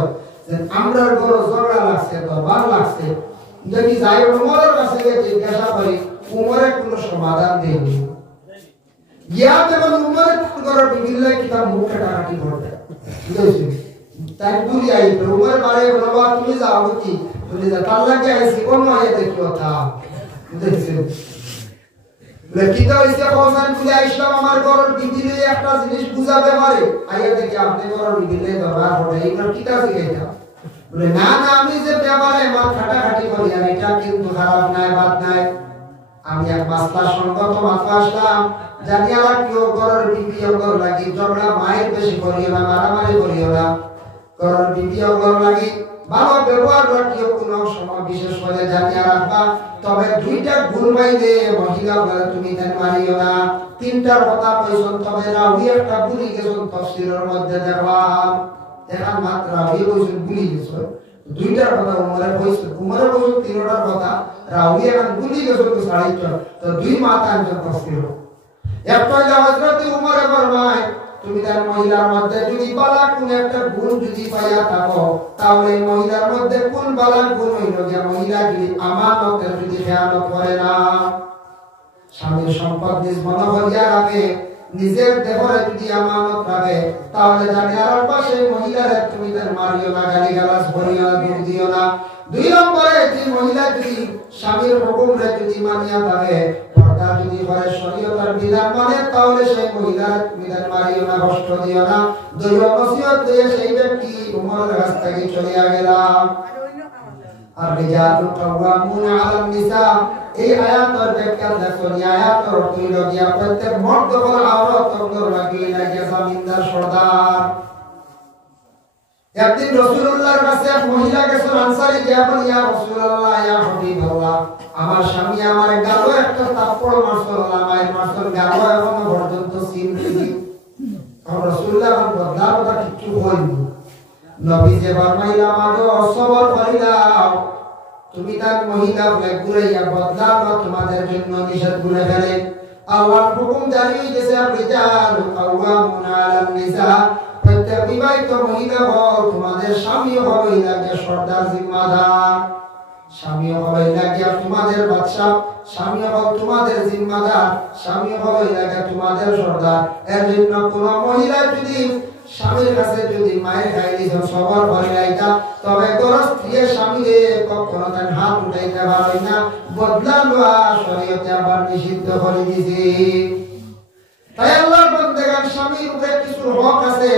যে আমরার ঘরে ঝগড়া লাগছে, দরবার লাগছে, যদি যাই উমরের কাছে গিয়ে জিজ্ঞাসা করি, উমরে কোনো সমাধান দেয়নি। গিয়া যখন উমরের ঘরের বিভিন্ন কিতাব মুখে টাকাটি করবে, বুঝেছি, তাই বলি আইতো উমর বাড়ি বাবা তুমি যাও কি, তুমি যা তার লাগে আইছি কোন আয়াতে কি কথা, বুঝেছি। লেখিতা হইছে কোরআন খুলে ইসলাম আমার ঘরের বিবিলে একটা জিনিস বুঝাবে পারে, আইয়া দেখি আপনি ঘরের বিবিলে দরবার পড়ে এইগুলো কি কাজ শিখাইতা, বলে না না আমি যে ব্যাপারে মা খাটাখাটি করি, আর এটা কিন্তু খারাপ নাই, বাদ নাই। আমি এক মাসলা সংগত মাথা আসলাম, জানি আর কেউ ঘরের বিবি ঘর লাগি ঝগড়া মায়ের বেশি করিও না, মারামারি করিও না, ঘরের বিবি ঘর লাগি ভালো ব্যবহার রাখিও, কোনো সময় বিশেষ করে জানিয়া রাখবা। তবে দুইটা গুণ বাইরে মহিলা বলে তুমি তাই মারিও না। তিনটার কথা কইছেন, তবে রাউই একটা ভুলি গেছেন তাফসীরের মধ্যে দেখলাম, দেখার মাত্র রাউই কইছেন ভুলি গেছেন, দুইটার কথা উমরে কইছেন তিনটার কথা রাউই এখন ভুলি গেছেন তো সাড়াইছ, তো দুই মাথা আনছেন তাফসীর। একটা হইলো হযরত উমরে ফরমায়, তুমি তার মহিলার মধ্যে যদি বালা কোন একটা গুণ যদি পাইয়া থাকো, তাহলে এই মহিলার মধ্যে কোন বালা গুণ হইল যে মহিলা যদি আমানতের যদি খেয়ানত করে না, স্বামীর সম্পদ নিজ মনে করিয়া রাখে, নিজের দেহরে যদি আমানত রাখে, তাহলে জানি আর পাশে মহিলারে তুমি তার মারিও না, গালিগালাজ করিও না, দূর দিও না। দুই নম্বরে যে মহিলা যদি স্বামীর হুকুমরে যদি মানিয়া থাকে, পর্দা যদি করে শরীয়তের বিধান মানে, তাহলে সেই মহিলার বিধান মারিও না, কষ্ট দিও না। দুই নসিহত দিয়ে সেই ব্যক্তি উমরের কাছ থেকে চলিয়া গেলাম। আর রিজালু কাওয়ামুনা আলান নিসা, এই আয়াতের ব্যাখ্যা দেখুন, এই আয়াতের অর্থ হইল গিয়া প্রত্যেক মর্দ বল আওরাত তকদর লাগিয়ে লাগিয়ে জামিনদার সর্দার। একদিন রাসূলুল্লাহর কাছে এক মহিলা গেছেন আনসারী, যে বলেন ইয়া রাসূলুল্লাহ ইয়া হাবিবাল্লাহ, আমার স্বামী আমার গালো একটা থাপ্পড় মারছিল, মায়ের মারছিল, গালো এখনো পর্যন্ত সিন দিই। তখন রাসূলুল্লাহ বদলার কথা কিছু হয়নি। নবী যে ফরমাইলা, আমাকে অসবর করিলাম, তুমি তার মহিলা বলে ঘুরাইয়া বদলাম না, তোমাদের জন্য নিষেধ করে ফেলে। আল্লাহর হুকুম জারি হইতেছে, রিজালু কাওয়ামুনা আলান নিসা, প্রত্যেক বিবাহিত মহিলা হও, তোমাদের স্বামী হবে লাগে সর্দার জিম্মাদার, স্বামী হবে লাগে তোমাদের বাদশা, স্বামী হও তোমাদের জিম্মাদার, স্বামী হবে লাগে তোমাদের সর্দার। এর জন্য কোন মহিলা যদি স্বামীর কাছে যদি মায়ের খাইলি সবর করে লাইতা, তবে তোর স্ত্রী স্বামীরে কখনো তার হাত উঠাইতে পারবে না, বদলা লওয়া শরীয়তে আবার নিষিদ্ধ করে দিয়েছে। তাই আল্লাহর বান্দাগণ, স্বামীর উপরে কিছু হক আছে,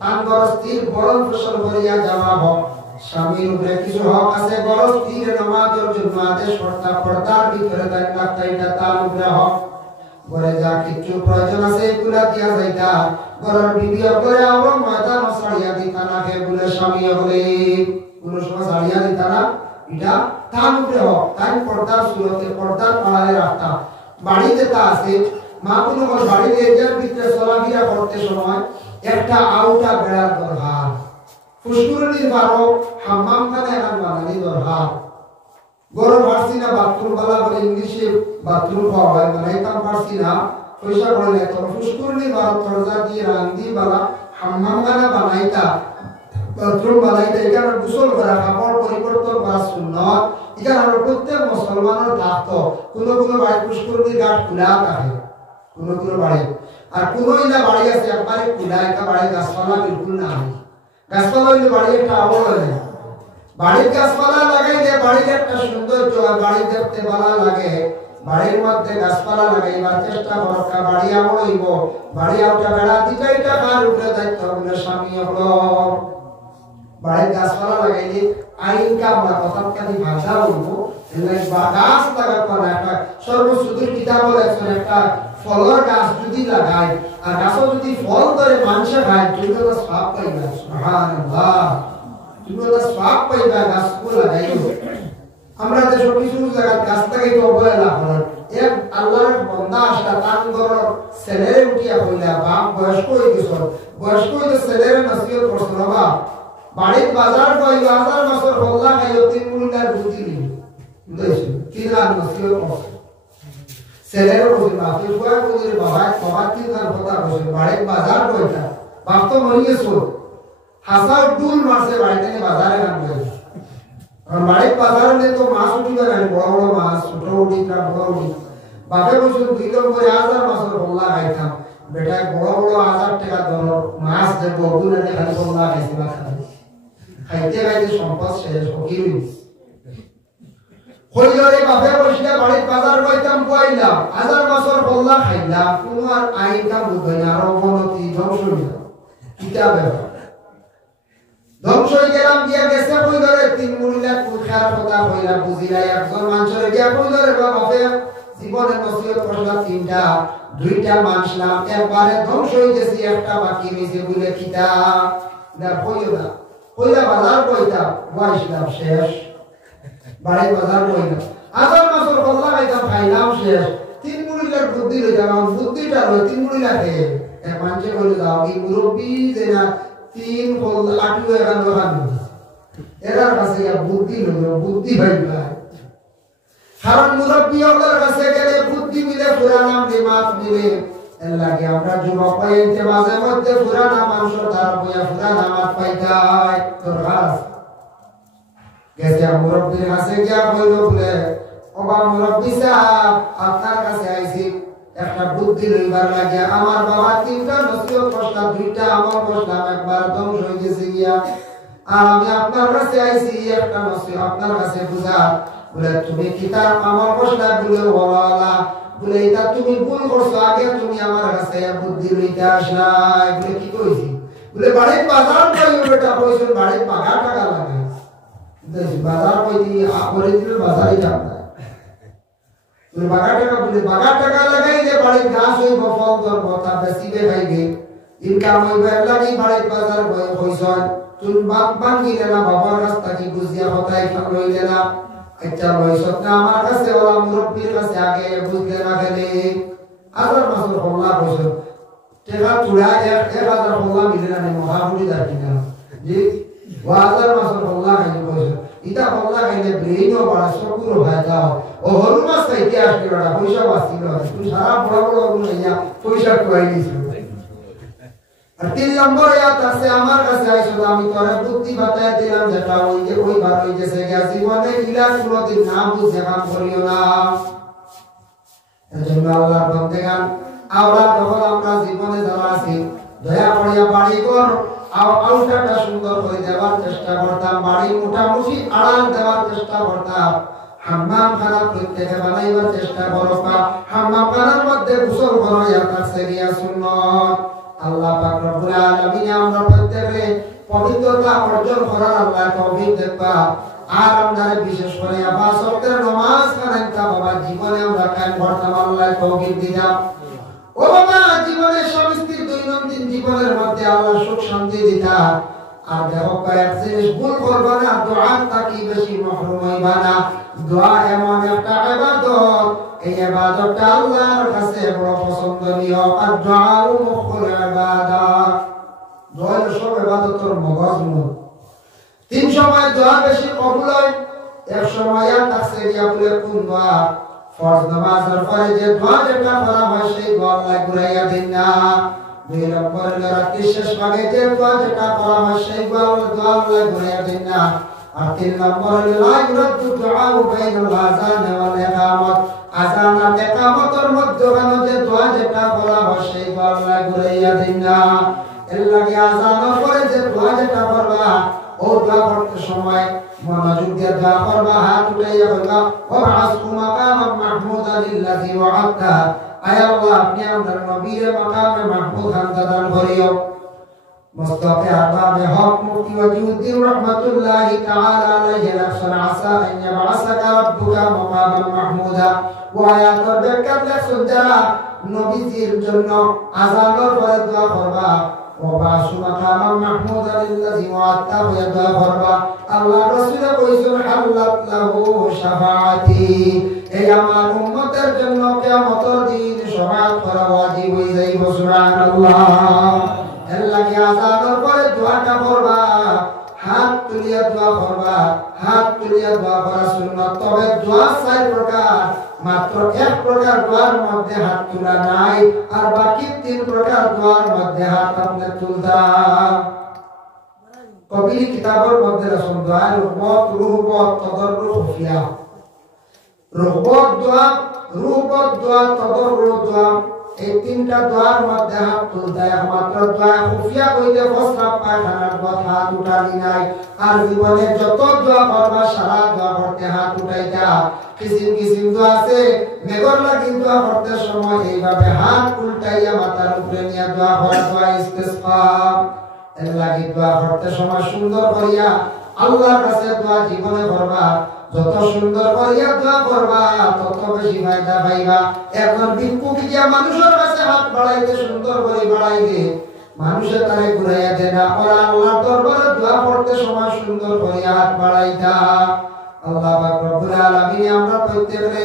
তার স্ত্রীর ভরণ পোষণ করিয়া যাওয়া হক। স্বামীর উপরে কিছু হক আছে, স্ত্রীর নামাজের জন্য আদেশ কর্তা, পর্দার ভিতরে তার উপরে হক। ঘরে যা কিছু প্রয়োজন আছে এগুলা দিয়া যাইতা ঘরের বিবি করে আমরা ময়দান ছাড়িয়া দিতা না কে বলে স্বামী বলে কোন সময় ছাড়িয়া দিতা না এটা তার উপরে হোক তাই পর্দার সুরতে পর্দার পাড়ালে রাখতা বাড়িতে তা আছে মা কোনো বাড়িতে এর ভিতরে চলাফেরা করতে সময় একটা আউটা বেড়ার দরকার ফুসকুরির বারো হাম্মাম খানে এখন বানানি দরকার গরম পারছি না বাথরুম বালা বলে ইংলিশে বাথরুম পাওয়া হয় বানাইতাম পারছি না পয়সা করে তো ফুসকুরির বারো দরজা দিয়ে রান্দি বালা হাম্মাম খানা বানাইতা বাথরুম বানাইতা এখানে গোসল করা কাপড় পরিবর্তন করা সুন্নত এখানে প্রত্যেক মুসলমানের থাকতো কোনো কোনো বাড়ি ফুসকুরির ঘাট খোলা থাকে কোনো কোনো বাড়ি আর কোনো ইলা বাড়ি আছে একবারে খোলা একটা বাড়ি গাছপালা বিলকুল নাই গাছপালা হইলে বাড়ি একটা আবহাওয়া হয় বাড়ির গাছপালা লাগাইলে বাড়ির একটা সৌন্দর্য বাড়ি দেখতে ভালো লাগে বাড়ির মধ্যে গাছপালা লাগাইবার চেষ্টা করকা বাড়ি আমল হইব বাড়ি আউটা বেড়া দিটাইটা কার উপরে দায়িত্ব বলে স্বামী হলো বাড়ির গাছপালা লাগাইলে আইন কামলা কথাকানি ভাষা বলবো গাছ লাগাবো না একটা সর্বসুদূর কিতাব বলেছেন একটা ফলের গাছ যদি লাগায় আর গাছও যদি ফল ধরে মানুষে খায় তুমি তো সওয়াব পাইবা সুবহানাল্লাহ তুমি তো সওয়াব পাইবা গাছগুলো লাগাইও আমরা যে সব কিছু জায়গা গাছ লাগাই তো অবহেলা করেন এক আল্লাহর বান্দা আসলা তার ঘর ছেলেরে উঠিয়া কইলা বাপ বয়স্ক হয়ে গেছ বয়স্ক হইতে ছেলেরে নসিহত করছ বাবা বাড়ির বাজার কই বাজার মাসের বল্লা খাইও তিন মুন্ডার বুদ্ধি দিই বুঝছো কি না নসিহত করছ ছেলের বুঝি বাপে কয় বুঝি বাবা বাবা কি তার কথা বসে বাড়ির বাজার কইটা বাপ তো মরি গেছো হাসাও ডুল মারছে বাড়িতে বাজারে গান কই আর বাড়ির বাজারে তো মাছ উঠিবে না বড় বড় মাছ ছোট উঠি না বড় উঠি বাপে বসে 2 নম্বরে 1000 মাছের বল্লা খাইতাম বেটা বড় বড় 1000 টাকা ধরো মাছ দেব গুনে খালি বল্লা খাইছি বা খাইতে খাইতে সম্পদ শেষ ফকির হইলরে বাপে বসলে বাড়ির বাজার কইতাম কইলাম 1000 মাছের বল্লা খাইলাম কোনো আর আইন কাম বুঝই না আর অবনতি ধ্বংস হইল কিতাবে ধ্বংস হয়ে গেলাম গিয়া গেছে কইলরে 3 মুড়িলা কুখার কথা কইলা বুঝিলা একজন মানুষের গিয়া কইলরে বাপে জীবনে নসিহত করলা তিনটা দুইটা মানলাম একবারে ধ্বংস হয়ে গেছে একটা বাকি রইছে বলে কিতা না কইলা কইলা বাজার কইতা ওয়াইসলাম শেষ বাড়ি বাজার কইলা আজার মাসর বল্লা খাইতাম খাইলাম শেষ 3 মুড়িলার বুদ্ধি লইতাম বুদ্ধিটা লই 3 মুড়িলা খেয়ে এক মানুষে কইলো যাও কি মুরব্বি যে না 3 বল্লা আটু এখান দোকান এরার কাছে বুদ্ধি লইল বুদ্ধি ভাইবা কারণ মুরব্বি ওদের কাছে গেলে বুদ্ধি মিলে পুরানাম দিমাগ মিলে এর লাগে আমরা যুবক পাইতে মাঝে মধ্যে পুরানা মানুষের দ্বারা বইয়া পুরানা মাত পাইতাই তোর গাছ গেছে মুরব্বির কাছে গিয়া কইল বলে ওবা মুরব্বি সাহেব আপনার কাছে আইছি একটা বুদ্ধি লইবার লাগে আমার বাবা তিনটা নসিহত করলা দুইটা আমল করলাম একবার ধ্বংস হয়ে গেছে গিয়া আর আমি আপনার কাছে আইছি একটা নসিহত আপনার কাছে বুঝা বলে তুমি কিতাব আমল করলা বলে ওয়ালা বলে এটা তুমি ভুল করছো আগে তুমি আমার কাছে বুদ্ধি লইতে আসলাই বলে কি কইছি বলে বাড়ির বাজার কইও বেটা কইছো বাড়ির বাগা টাকা লাগে বাজার কইতি আপরে দিলে বাজারে যাব না বলে বাগা টাকা বলে বাগা টাকা লাগাইলে বাড়ির গাছ হইব ফল ধরব তা বেশিবে খাইবে ইনকাম হইবে লাগি বাড়ির বাজার কইছো তুমি বাপ বাঙ্গিলে না বাবার রাস্তা কি বুঝিয়া হতাই লইলে না আচ্ছা লইছত না আমার কাছে ওলা মুরব্বির কাছে আগে বুঝলে না গেলে আজার মাসুর হল্লা কইছো টাকা চুড়া 1000 হল্লা মিলে না মহাবুড়ি দাকি না জি 1000 মাসুর হল্লা খাইছে কইছো ইটা হল্লা খাইলে ব্রেইনও বড় শকুর হয়ে যাও ও হরু মাস খাইতে আসবে ওটা পয়সা বাঁচিল তুই সারা বড় বড় গুনাইয়া পয়সা কই নিছ আর 3 নম্বরে আছে আমার কাছে আইছো আমি তোরে বুদ্ধি বাতায় দিলাম যেটা ওই যে ওই বার হই গেছে জীবনে ইলা কোনদিন নাম বুঝে কাম করিও না এজন্য আল্লাহর বান্দাগান আওলা যখন আমরা জীবনে যারা আছি দয়া করিয়া বাড়ি কর আউটাটা সুন্দর করে দেওয়ার চেষ্টা করতাম বাড়ি মোটামুটি আড়াল দেওয়ার চেষ্টা করতাম হাম্মাম খানা প্রত্যেকে বানাইবার চেষ্টা করবা হাম্মাম খানার মধ্যে গোসল করা আপনার সেরিয়া সুন্নাত আল্লাহ পাক রব্বুল আলামিন আমরা প্রত্যেককে পবিত্রতা অর্জন করার আল্লাহ তৌফিক দেবা আর আমরা বিশেষ করে পাঁচ ওয়াক্তের নামাজ কায়েমটা বাবা জীবনে আমরা কায়েম করতাম, আল্লাহ তৌফিক দিলাম। ও বাবা জীবনের স্বামী স্ত্রীর দৈনন্দিন জীবনের মধ্যে আল্লাহ সুখ শান্তি দিতা। আর দেখো কয়েক জিনিস ভুল করবা না, দোয়া থাকি বেশি মাহরুম হইবা না। দোয়া এমন একটা ইবাদত, এই ইবাদতটা আল্লাহর কাছে বড় পছন্দনীয়। আর দুআউ মুখুল ইবাদত, দোয়া সব ইবাদতের মগজমূল। তিন সময় দোয়া বেশি কবুল হয়। এক সময় তাকসিরিয়া বলে কোন দোয়া? ফরজ নামাজের পরে যে দোয়া যেটা করা হয় সেই দোয়া আল্লাহ ঘুরাইয়া দেন না। দুই নম্বরে রাতের শেষ ভাগে যে দোয়া যেটা করা হয় সেই দোয়া আল্লাহ ঘুরাইয়া দেন না। আর তিন নম্বরে লা ইউরাদ্দু দুআউ বাইনাল আযান ওয়াল ইকামত, আযান আর ইকামতের মধ্যখানে যে দোয়া যেটা করা হয় সেই দোয়া আল্লাহ ঘুরাইয়া দেন না। এর লাগে আযানের পরে যে দোয়া যেটা করবা ও দোয়া করতে সময় মনোযোগ দিয়ে দোয়া করবা, হাত উঠাইয়া বলবা ওয়াবআসহু মাকামান মাহমুদান আল্লাযী ওয়া'আদতা, আয় আল্লাহ আপনি আমাদের নবীর মাকামে মাহমুদ দান করিও। মুস্তাফা আরবাবে হক মুফতি ওয়াজিউদ্দিন রাহমাতুল্লাহি তাআলা আলাইহি লাফসান আসা আন ইয়াবআসাকা রাব্বুকা মাকামান মাহমুদা। ওয়া আয়াতের ব্যাখ্যা লেখছেন যারা নবীজির জন্য আযানের পরে দোয়া করবা ওয়াবআসহু মাকামান মাহমুদান আল্লাযী ওয়া'আদতা ওয়া দোয়া করবা, আল্লাহ রাসূল কইছেন হাল্লাত লাহু শাফাআতি, এই আমার উম্মতের জন্য কিয়ামতের দিন শাফাআত করা ওয়াজিব হয়ে যাইব। সুবহানাল্লাহ। এর লাগে আযানের পরে দোয়াটা করবা, হাত তুলিয়া দোয়া করবা। হাত তুলিয়া দোয়া করা সুন্নাত, তবে দোয়া চার প্রকার, মাত্র এক প্রকার দোয়ার মধ্যে হাত তোলা নাই, আর বাকি তিন প্রকার দোয়ার মধ্যে হাত আপনি তুলতা। কবির কিতাবের মধ্যে রাসূল দোয়া রুহবত, রুহবত, তাদাররুহ, খুফিয়া। রুহবত দোয়া, রুহবত দোয়া, তাদাররুহ দোয়া, এই তিনটা দোয়ার মধ্যে হাত তুলতে একমাত্র দোয়া খুফিয়া কইলে প্রস্রাব পায়খানার কথা হাত উঠানি নাই। আর জীবনে যত দোয়া করবা সারা দোয়া করতে হাত উঠাইতা। কিসিম কিসিম দোয়া আছে, মেঘর লাগি দোয়া করতে সময় এইভাবে হাত উল্টাইয়া মাথার উপরে নিয়ে দোয়া করা, দোয়া ইস্তিসকা। এর লাগি দোয়া করতে সময় সুন্দর করিয়া আল্লাহর কাছে দোয়া জীবনে করবা। যত সুন্দর করিয়া দোয়া করবা তত বেশি ফায়দা পাইবা। এখন ভিক্ষুক গিয়া মানুষের কাছে হাত বাড়াইতে সুন্দর করে বাড়াইবে, মানুষে তারে ঘুরাইয়া দেয় না। ওরা আল্লাহর দরবারে দোয়া করতে সময় সুন্দর করে হাত বাড়াইতা। আল্লাহ পাক রব্বুল আলামিন আমরা প্রত্যেকরে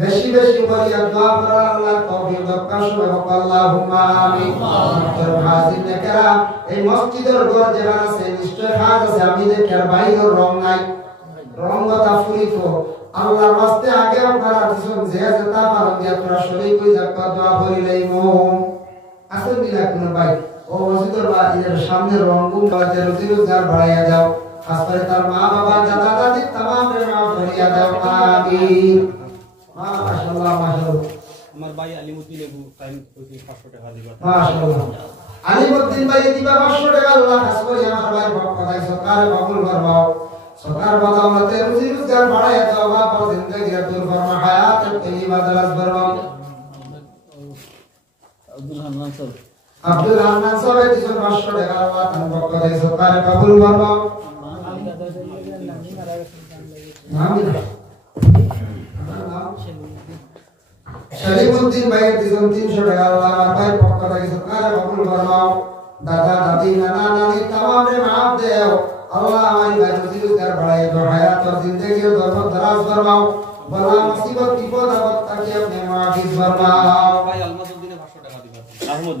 বেশি বেশি করিয়া দোয়া করা আল্লাহর তৌফিক দান করুন। আল্লাহুম্মা আমিন। হাজির নেকেরা এই মসজিদের ঘর যেখানে আছে নিশ্চয় কাজ আছে, আমি দেখি আর বাইরের রং নাই, রংটা ফুরিত। আল্লাহর রাস্তে আগে আপনারা দিছেন যে যেটা পারেন দিয়া তোরা শরীর কই যাক দোয়া করিলেই মন আসেন দিলা কোন ভাই ও মসজিদের বাড়ির সামনে রংগুন বাজে রুজি রোজগার বাড়াইয়া দাও, আসলে তার মা বাবা দাদা দাদি तमाम রে মাফ করিয়া দাও। আমিন। মাশাআল্লাহ মাশাআল্লাহ। আমার ভাই আলিমউদ্দিন এবু টাইম কইছি 500 টাকা দিবা। মাশাআল্লাহ। আলিমউদ্দিন ভাই দিবা 500 টাকা। আল্লাহ কাজ করি আমার ভাই পক্ষ থেকে সরকার কবুল করবাও। সরকার বদৌলতে রুজি রোজগার বাড়াইয়া দাও, বাবা জিন্দেগি তুল ফরমা হায়াত তৈয়বা দরাজ ফরমাও। আব্দুল হান্নান সাহেব দিছেন 500 টাকা। আল্লাহ তার পক্ষ থেকে সরকার কবুল করবাও। আমিন। শরীফউদ্দিন ভাই দিছেন 300 টাকা। আল্লাহ আমার ভাই পক্ষ থেকে সরকার কবুল করবাও। দাদা দাদি নানা নানি तमाम রে মাফ দেও। আল্লাহ আমার ভাই রুজি রোজগার বাড়াইয়া দাও, হায়াত আর জিন্দেগি দরাজ ফরমাও। বলা মুসিবত বিপদ আপদ থেকে আপনি মাফ ফরমাও। ভাই আলমাদুদ্দিনে 500 টাকা দিবা। আহমদ